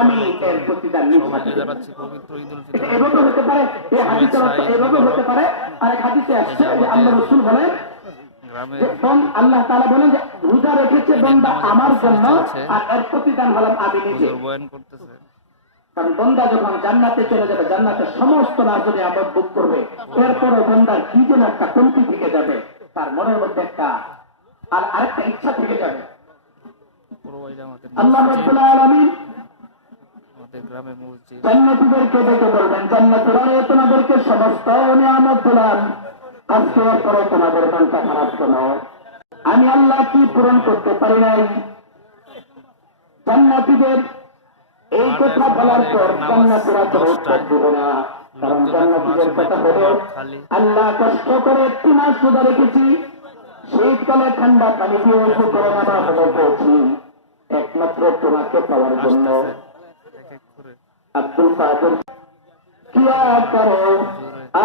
আমি এর প্রতিদান নিব। এভাবে হতে পারে, এই হাদিসের অর্থ এভাবে হতে পারে। আর এক হাদিসে আসছে যে আল্লাহ রাসূল বলেন, আল্লাহ তাআলা বলেন যে রোজা রেখেছে বান্দা আমার জন্য, আর এর প্রতিদান হলাম আমি নিজে। কারণ বান্দা যখন জান্নাতে চলে যাবে, জান্নাতের সমস্ত নাজুক নিয়ামত ভোগ করবে, এরপরে বান্দার কি যেন একটা কমতি থেকে যাবে, তার মনের মধ্যে একটা আর আরেকটা ইচ্ছা থেকে যাবে। আল্লাহ রাব্বুল আলামিন জান্নাতীদেরকে ডেকে বলবেন, জান্নাতীরা তোমাদেরকে সমস্ত নিয়ামত দিলাম, আজকে পরে তোমাদের মনটা খারাপ কেন? আমি আল্লাহ কি পূরণ করতে পারি নাই? জান্নাতীদের এই কথা বলার পর জান্নাতীরা তো উত্তর দিবে না, কারণ জান্নাতীদের কথা হলো আল্লাহ কষ্ট করে 3 মাস রোজা রেখেছি, শীতকালে ঠান্ডা পানি দিয়ে উঁচু করে নামাজ আদায় করেছি একমাত্র তোমাকে পাওয়ার জন্য। আব্দুল কাদের কিয়া করো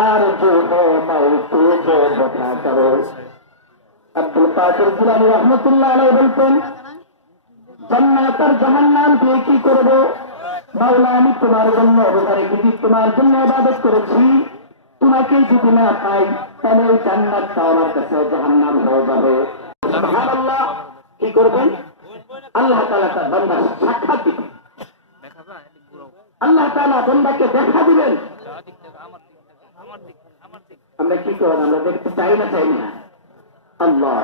আর जो है मौतू जो बता करो। আব্দুল কাদের জিলানী রাহমাতুল্লাহ আলাইহি বলতেন, জান্নাত আর জাহান্নাম দিয়ে কি করব? মাওলা আমি তোমার জন্য রোজা রেখেছি, তোমার জন্য ইবাদত করেছি, তোমাকে যদি না পাই তাহলে ওই জান্নাতটা আমার কাছে জাহান্নাম হয়ে যাবে। সুবহানাল্লাহ। কি করবেন? আল্লাহ তাআলা তার বান্দার সাক্ষাৎ দিবেন, আল্লাহ তাআলা বান্দাকে দেখা দিবেন। আমরা কি করেন? আমরা দেখতে চাই না, চাই না? আল্লাহ